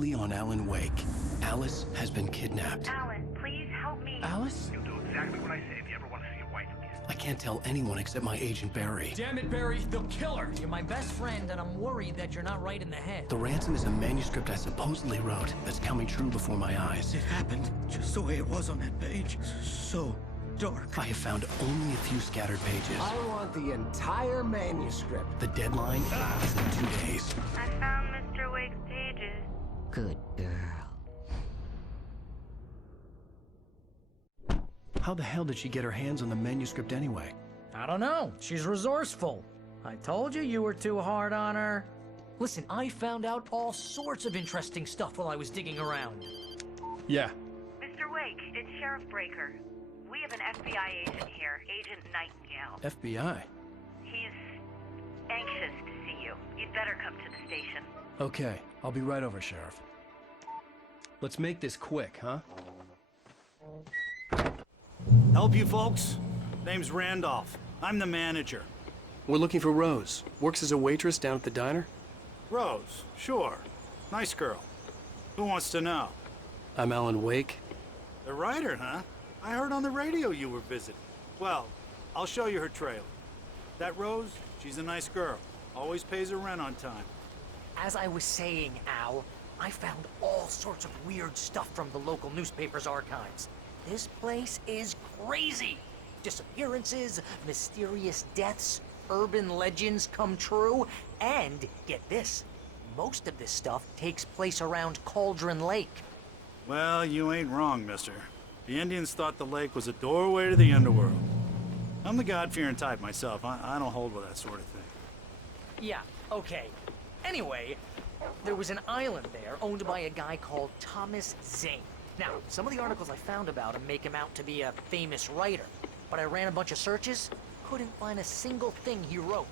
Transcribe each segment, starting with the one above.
closely on Alan Wake. Alice has been kidnapped. Alan, please help me. Alice? You'll do exactly what I say if you ever want to see your wife again. I can't tell anyone except my agent Barry. Damn it, Barry, they'll kill her. You're my best friend, and I'm worried that you're not right in the head. The ransom is a manuscript I supposedly wrote that's coming true before my eyes. It happened just the way it was on that page. So dark. I have found only a few scattered pages. I want the entire manuscript. The deadline is in 2 days. I found Mr. Wake's pages. Good girl. How the hell did she get her hands on the manuscript anyway? I don't know. She's resourceful. I told you you were too hard on her. Listen, I found out all sorts of interesting stuff while I was digging around. Yeah. Mr. Wake, it's Sheriff Breaker. We have an FBI agent here, Agent Nightingale. FBI? He's anxious to see you. You'd better come to the station. Okay, I'll be right over, Sheriff. Let's make this quick, huh? Help you folks? Name's Randolph. I'm the manager. We're looking for Rose. Works as a waitress down at the diner. Rose, sure. Nice girl. Who wants to know? I'm Alan Wake. The writer, huh? I heard on the radio you were visiting. Well, I'll show you her trailer. That Rose, she's a nice girl. Always pays her rent on time. As I was saying, Al, I found all sorts of weird stuff from the local newspaper's archives. This place is crazy. Disappearances, mysterious deaths, urban legends come true, and get this, most of this stuff takes place around Cauldron Lake. Well, you ain't wrong, mister. The Indians thought the lake was a doorway to the underworld. I'm the God-fearing type myself. I don't hold with that sort of thing. Yeah, okay. Anyway, there was an island there owned by a guy called Thomas Zane. Now, some of the articles I found about him make him out to be a famous writer, but I ran a bunch of searches, couldn't find a single thing he wrote.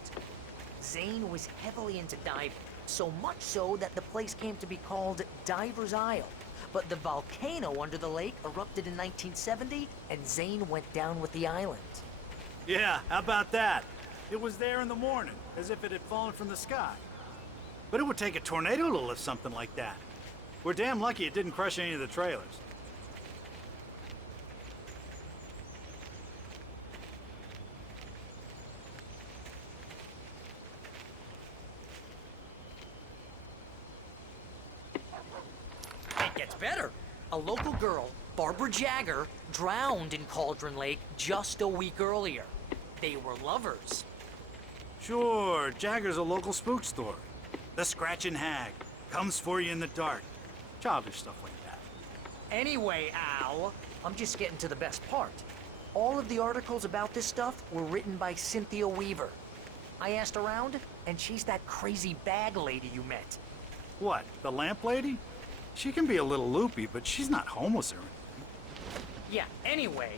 Zane was heavily into diving, so much so that the place came to be called Diver's Isle. But the volcano under the lake erupted in 1970, and Zane went down with the island. Yeah, how about that? It was there in the morning, as if it had fallen from the sky. But it would take a tornado to lift something like that. We're damn lucky it didn't crush any of the trailers. It gets better. A local girl, Barbara Jagger, drowned in Cauldron Lake just a week earlier. They were lovers. Sure, Jagger's a local spook story. The Scratching Hag comes for you in the dark. Childish stuff like that. Anyway, Al, I'm just getting to the best part. All of the articles about this stuff were written by Cynthia Weaver. I asked around, and she's that crazy bag lady you met. What, the lamp lady? She can be a little loopy, but she's not homeless or anything. Yeah, anyway,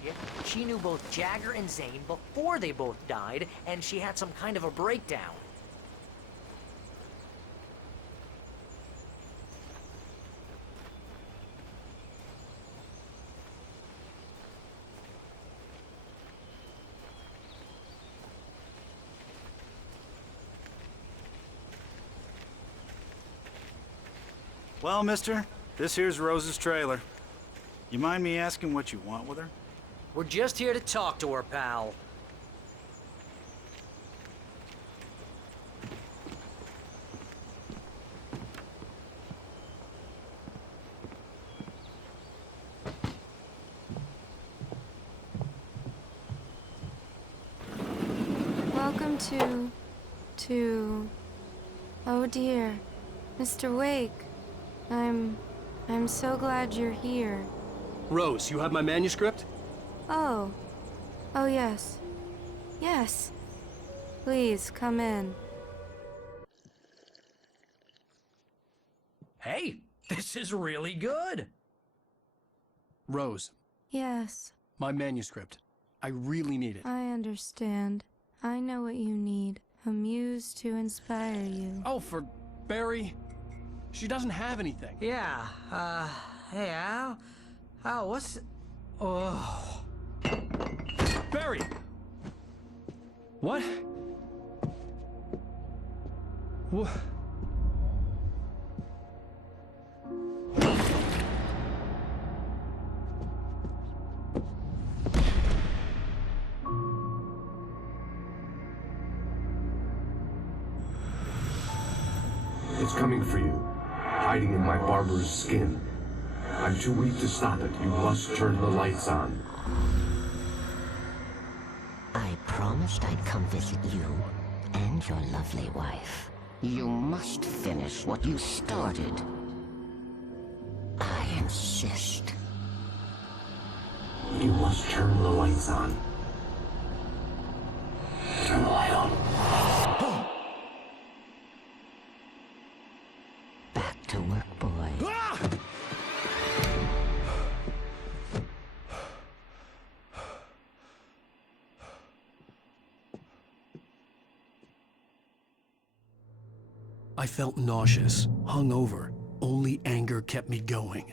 she knew both Jagger and Zane before they both died, and she had some kind of a breakdown. Well, mister, this here's Rose's trailer. You mind me asking what you want with her? We're just here to talk to her, pal. Welcome to... Oh dear, Mr. Wake. I'm so glad you're here. Rose, you have my manuscript? Oh. Oh, yes. Yes. Please, come in. Hey, this is really good. Rose, Yes, my manuscript. I really need it. I understand. I know what you need. A muse to inspire you. Oh, for Barry? She doesn't have anything. Yeah, hey, Al? Al, what's... Oh... Barry! What? coming for you, hiding in my barber's skin. I'm too weak to stop it. You must turn the lights on. I promised I'd come visit you and your lovely wife. You must finish what you started. I insist. You must turn the lights on. Turn the light on. Back to work, boy. I felt nauseous, hungover. Only anger kept me going.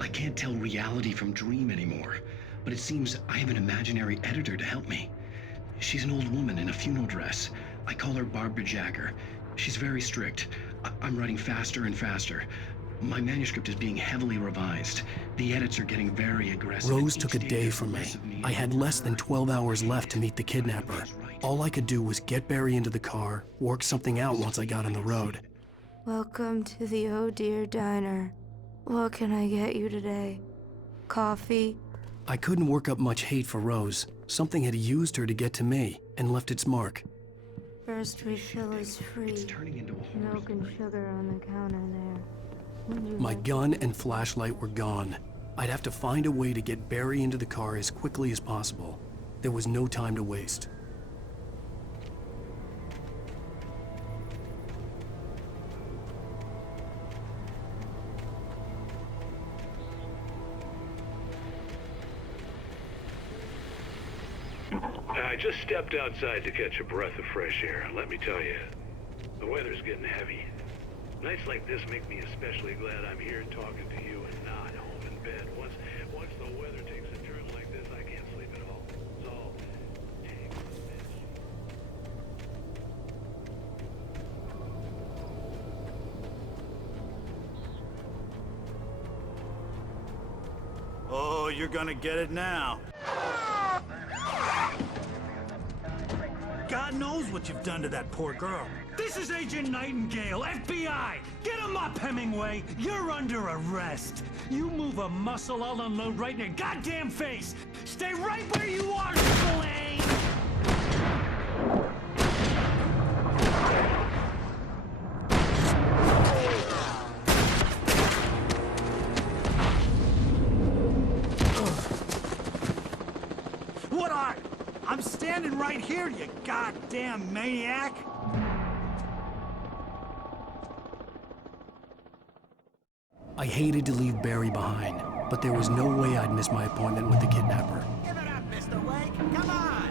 I can't tell reality from dream anymore, but it seems I have an imaginary editor to help me. She's an old woman in a funeral dress. I call her Barbara Jagger. She's very strict. I'm writing faster and faster. My manuscript is being heavily revised. The edits are getting very aggressive. Rose took a day from me. I had less than 12 hours left to meet the kidnapper. All I could do was get Barry into the car, work something out once I got on the road. Welcome to the Oh Dear Diner. What can I get you today? Coffee? I couldn't work up much hate for Rose. Something had used her to get to me and left its mark. First refill is free. Milk and sugar on the counter there. Would you My like- gun and flashlight were gone. I'd have to find a way to get Barry into the car as quickly as possible. There was no time to waste. I just stepped outside to catch a breath of fresh air. Let me tell you, the weather's getting heavy. Nights like this make me especially glad I'm here talking to you and not home in bed. Once the weather takes a turn like this, I can't sleep at all. It's all take this. Oh, you're gonna get it now. God knows what you've done to that poor girl. This is Agent Nightingale, FBI! Get him up, Hemingway! You're under arrest! You move a muscle, I'll unload right in your goddamn face! Stay right where you are, Slane! What are? I'm standing right here, you goddamn maniac! I hated to leave Barry behind, but there was no way I'd miss my appointment with the kidnapper. Give it up, Mr. Wake! Come on!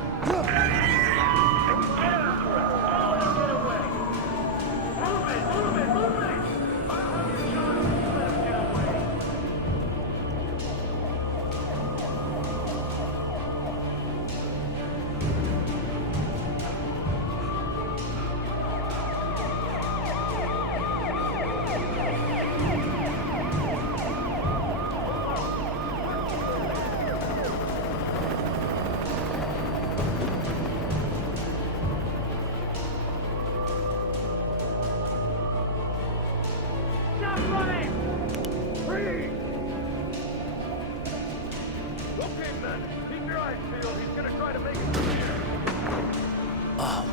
Oh,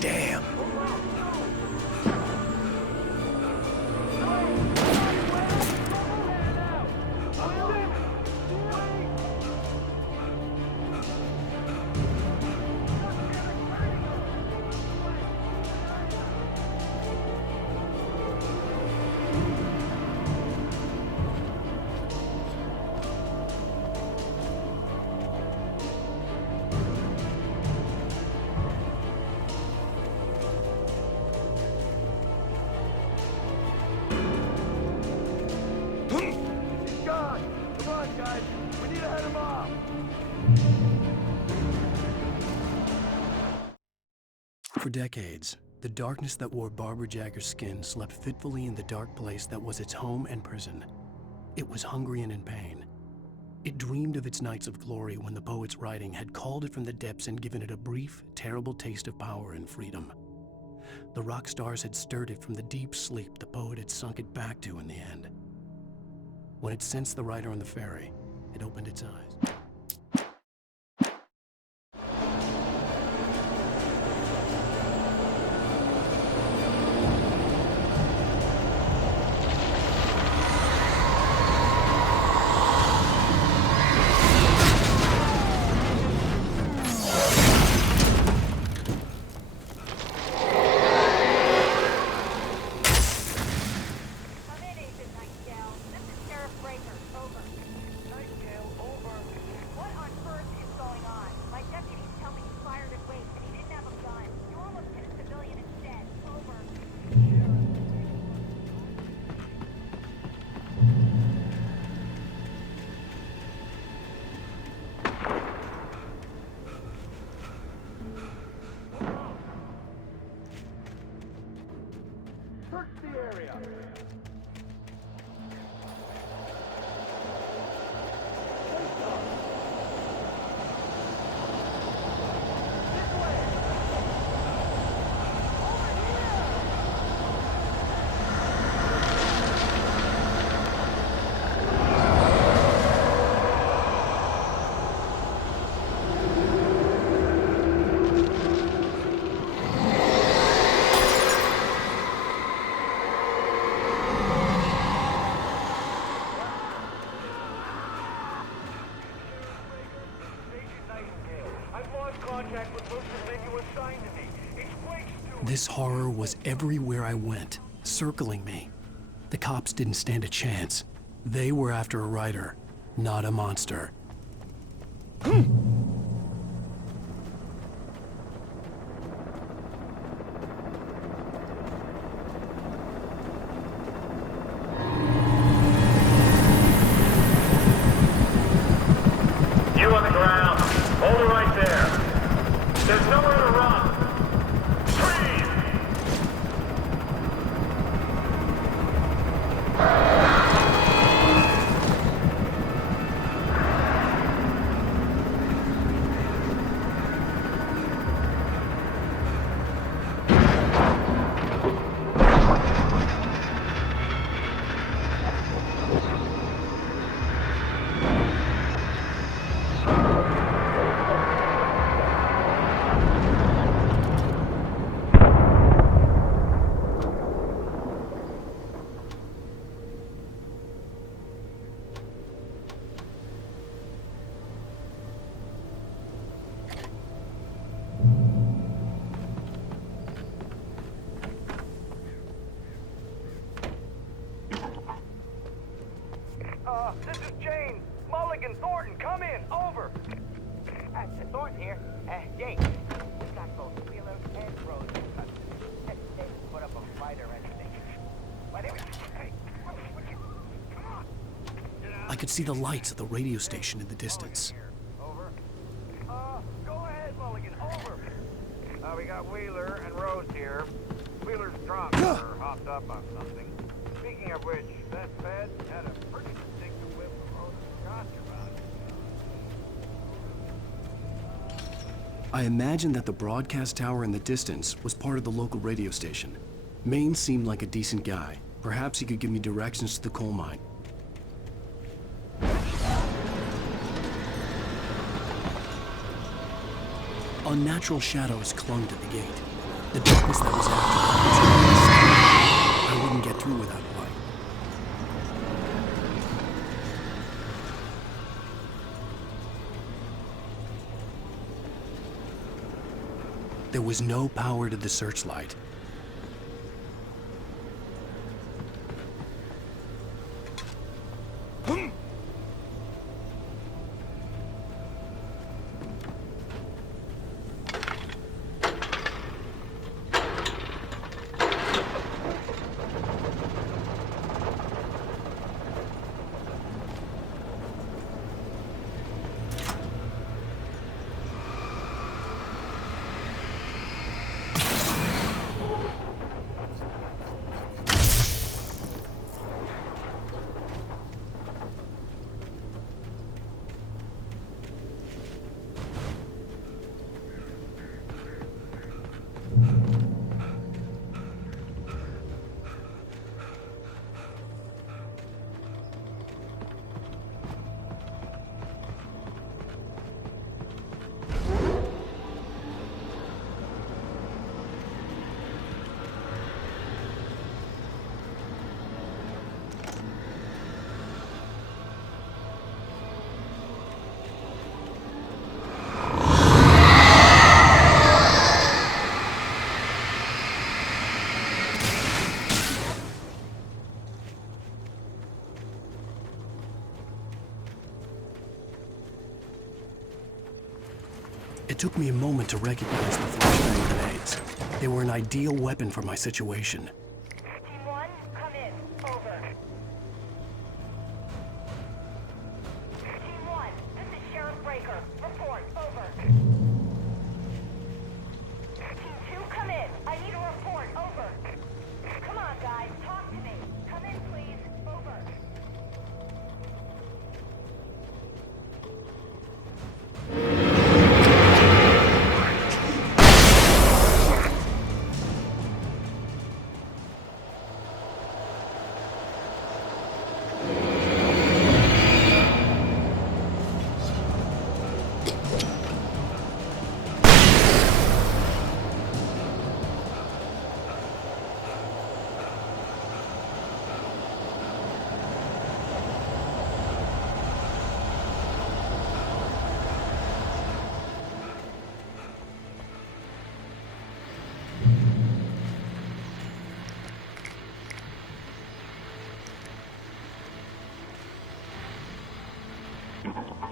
damn. For decades, the darkness that wore Barbara Jagger's skin slept fitfully in the dark place that was its home and prison. It was hungry and in pain. It dreamed of its nights of glory when the poet's writing had called it from the depths and given it a brief, terrible taste of power and freedom. The rock stars had stirred it from the deep sleep the poet had sunk it back to in the end. When it sensed the rider on the ferry, it opened its eyes. This horror was everywhere I went, circling me. The cops didn't stand a chance. They were after a writer, not a monster. You on the ground. Hold it right there. There's nowhere to run. Freeze! This is James. Mulligan, Thornton, come in. Over. Thornton here. Jake, we got both Wheeler and Rose in custody. They didn't put up a fight or anything. But hey, come on. I could see the lights of the radio station in the distance. Over. Go ahead, Mulligan. Over. We got Wheeler and Rose here. Wheeler's drunk or hopped up on something. Speaking of which, that Fed had a pretty distinctive whip of Rose's scotch about it. I imagined that the broadcast tower in the distance was part of the local radio station. Maine seemed like a decent guy. Perhaps he could give me directions to the coal mine. Unnatural shadows clung to the gate. The darkness that was after me. I wouldn't get through without light. There was no power to the searchlight. It took me a moment to recognize the flashbang grenades. They were an ideal weapon for my situation. Team 1, come in. Over. Team 1, this is Sheriff Breaker. Report. Over. Team 2, come in. I need a report. Over. Come on, guys. Talk to me. Come in, please. Over.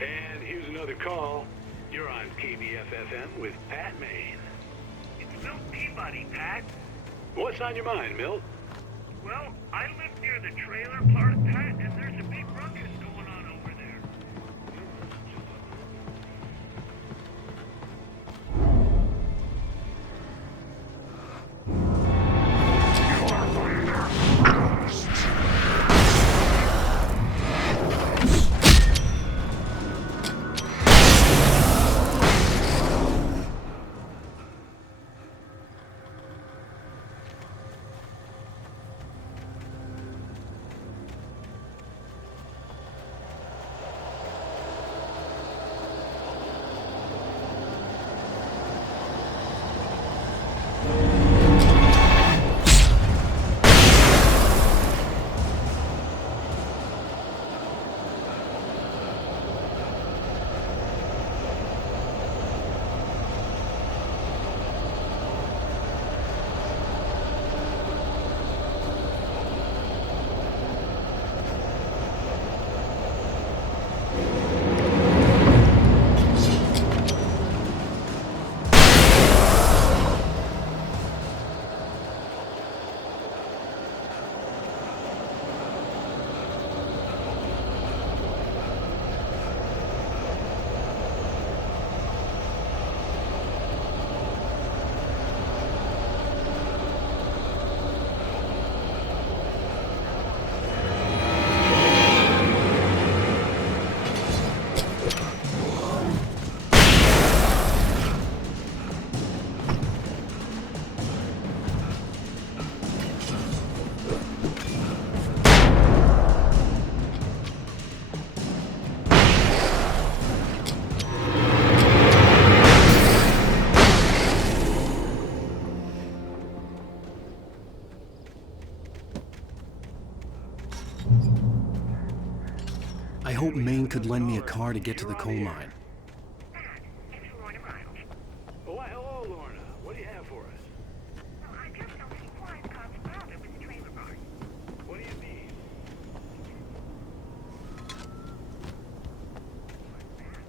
And here's another call. You're on KBF-FM with Pat Maine. It's Milt Peabody, Pat. What's on your mind, Milt? Well, I live near the trailer park, Pat, and there's a big ruckus going on over there. I hope Maine could lend me a car to get to the coal mine. Oh, why, hello, Lorna. What do you have for us? Well, I just don't see why the cops found it with the trailer park. What do you mean?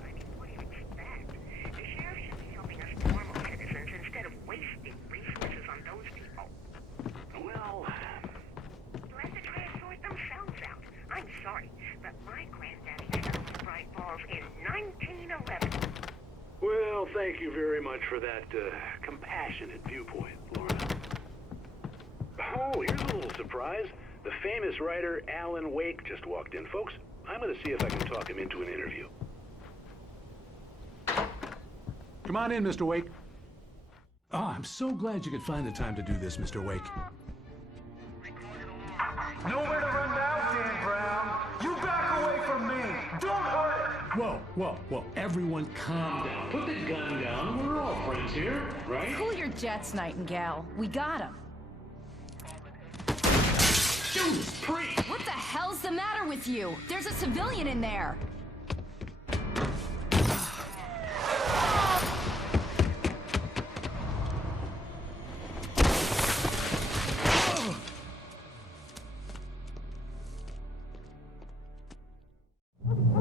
I mean, what do you expect? The sheriff should be helping us normal citizens instead of wasting resources on those people. Well, Let the try and sort themselves out. I'm sorry, but my granddaddy fell to Bright Falls in 1911. well, thank you very much for that compassionate viewpoint, Lorna. Oh, here's a little surprise. The famous writer Alan Wake just walked in, folks. I'm going to see if I can talk him into an interview. Come on in, Mr. Wake. Oh, I'm so glad you could find the time to do this, Mr. Wake. Nowhere to run now, Dan Brown. You back away from me. Don't hurt it. Whoa, everyone calm down. Put the gun down. We're all friends here, right? Cool your jets, Nightingale. We got him. Judas Priest! What the hell's the matter with you? There's a civilian in there.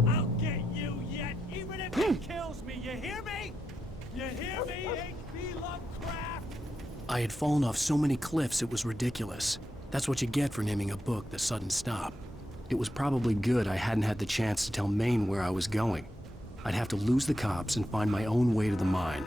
I'll get you yet, even if it kills me, you hear me? You hear me, H.P. Lovecraft? I had fallen off so many cliffs it was ridiculous. That's what you get for naming a book The Sudden Stop. It was probably good I hadn't had the chance to tell Maine where I was going. I'd have to lose the cops and find my own way to the mine.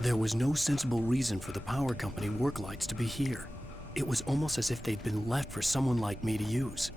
There was no sensible reason for the power company work lights to be here. It was almost as if they'd been left for someone like me to use.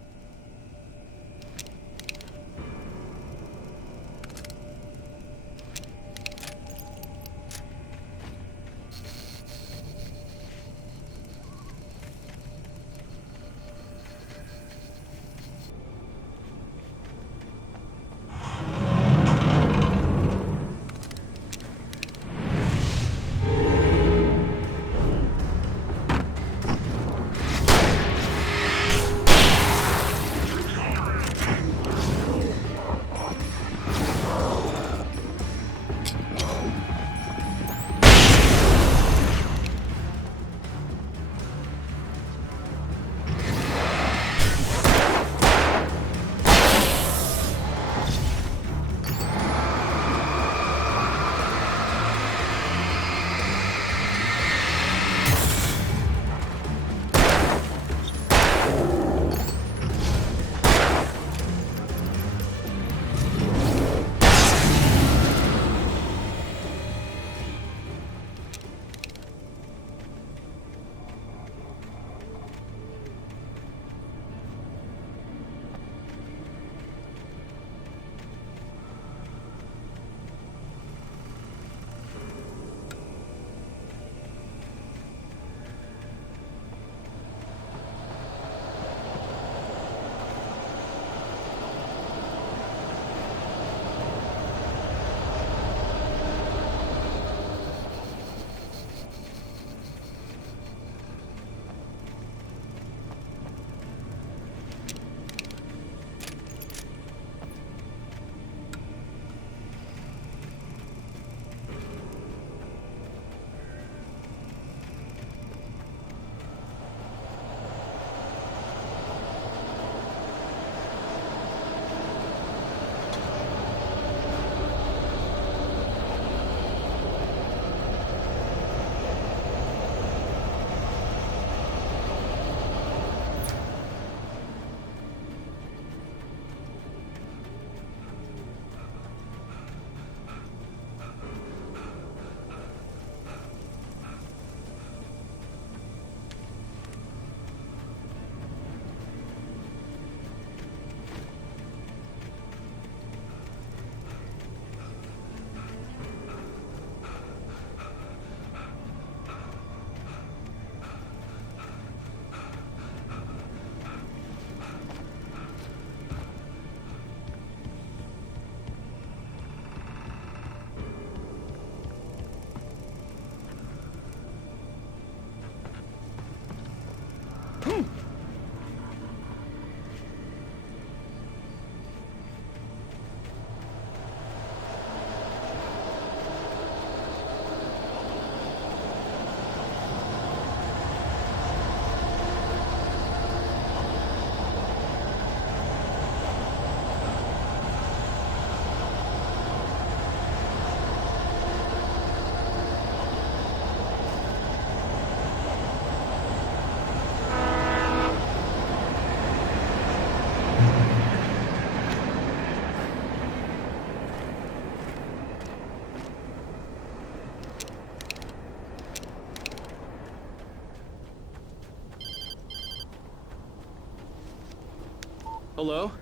Hello?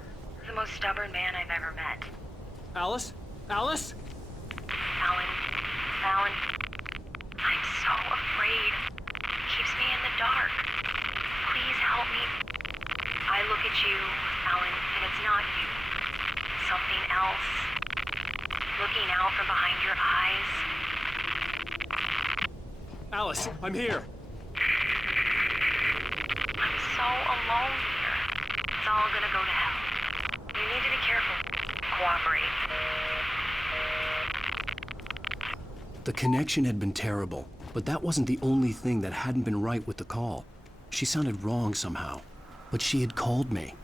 The most stubborn man I've ever met. Alice? Alice? Alan, I'm so afraid. It keeps me in the dark. Please help me. I look at you, Alan, and it's not you. Something else. Looking out from behind your eyes. Alice, I'm here. I'm so alone here. It's all gonna go to hell. You need to be careful. Cooperate. The connection had been terrible, but that wasn't the only thing that hadn't been right with the call. She sounded wrong somehow, but she had called me.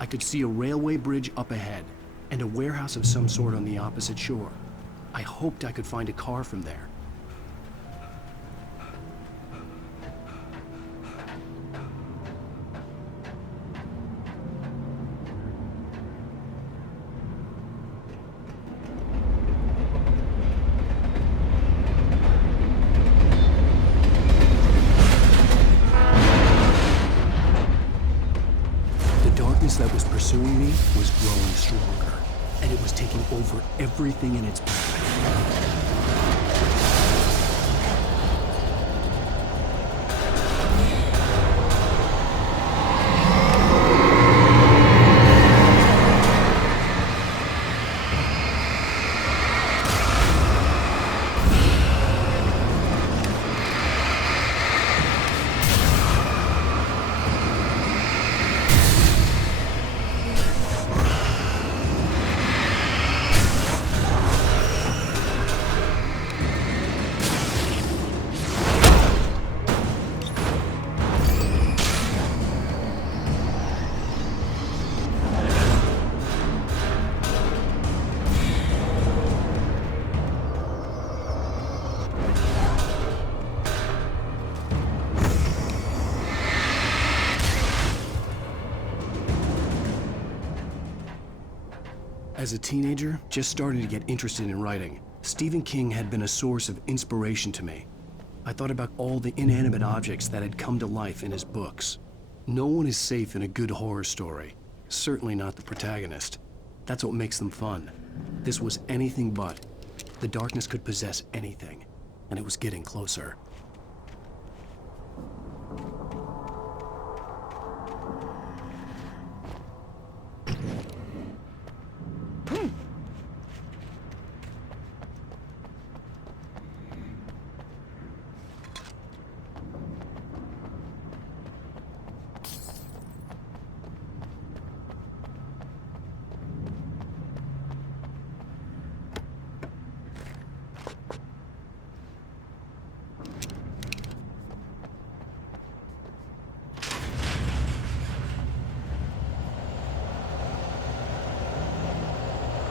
I could see a railway bridge up ahead, and a warehouse of some sort on the opposite shore. I hoped I could find a car from there. That was pursuing me was growing stronger, and it was taking over everything in its path. As a teenager, just starting to get interested in writing, Stephen King had been a source of inspiration to me. I thought about all the inanimate objects that had come to life in his books. No one is safe in a good horror story. Certainly not the protagonist. That's what makes them fun. This was anything but. The darkness could possess anything, and it was getting closer.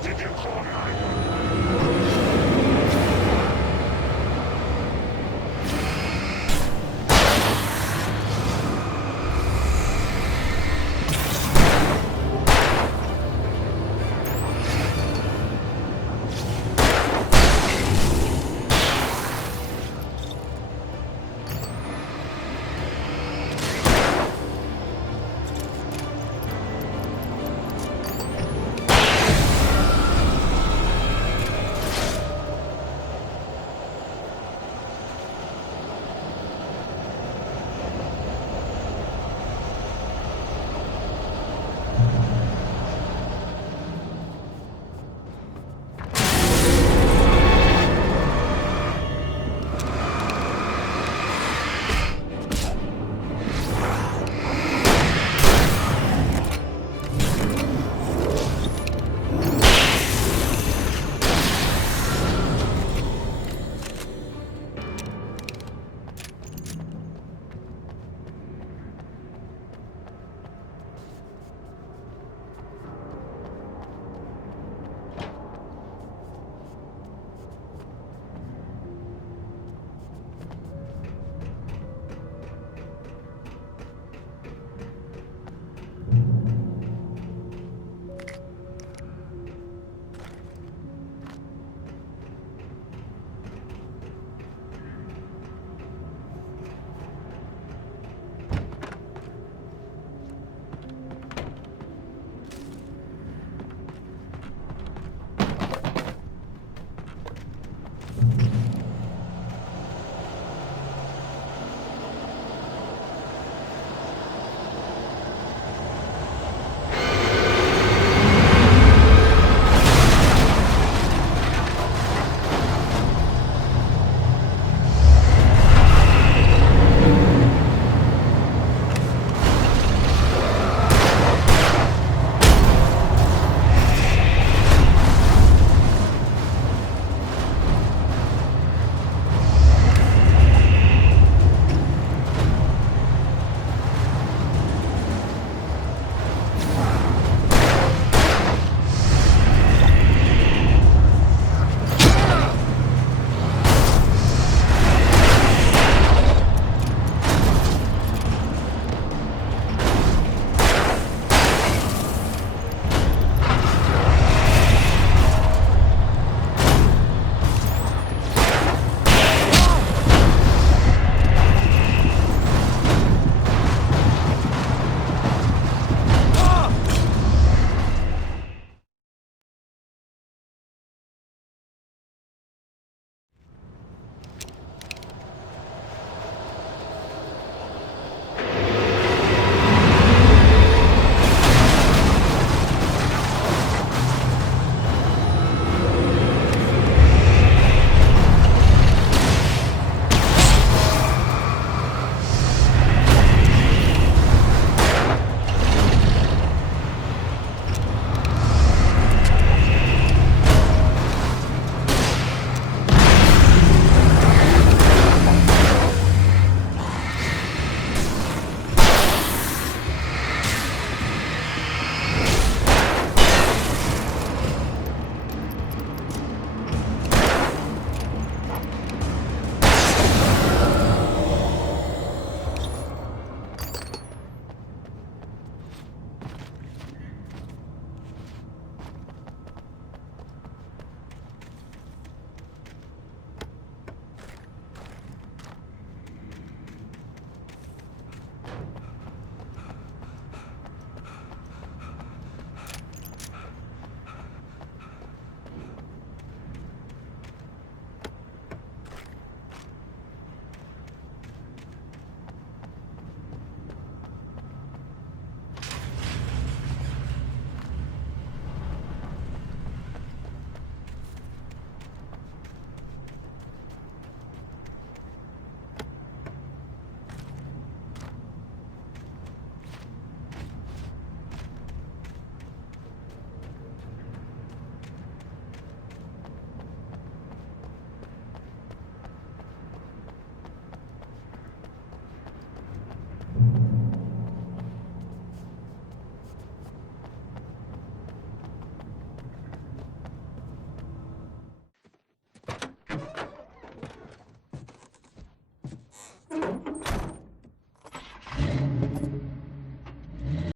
Did you call me?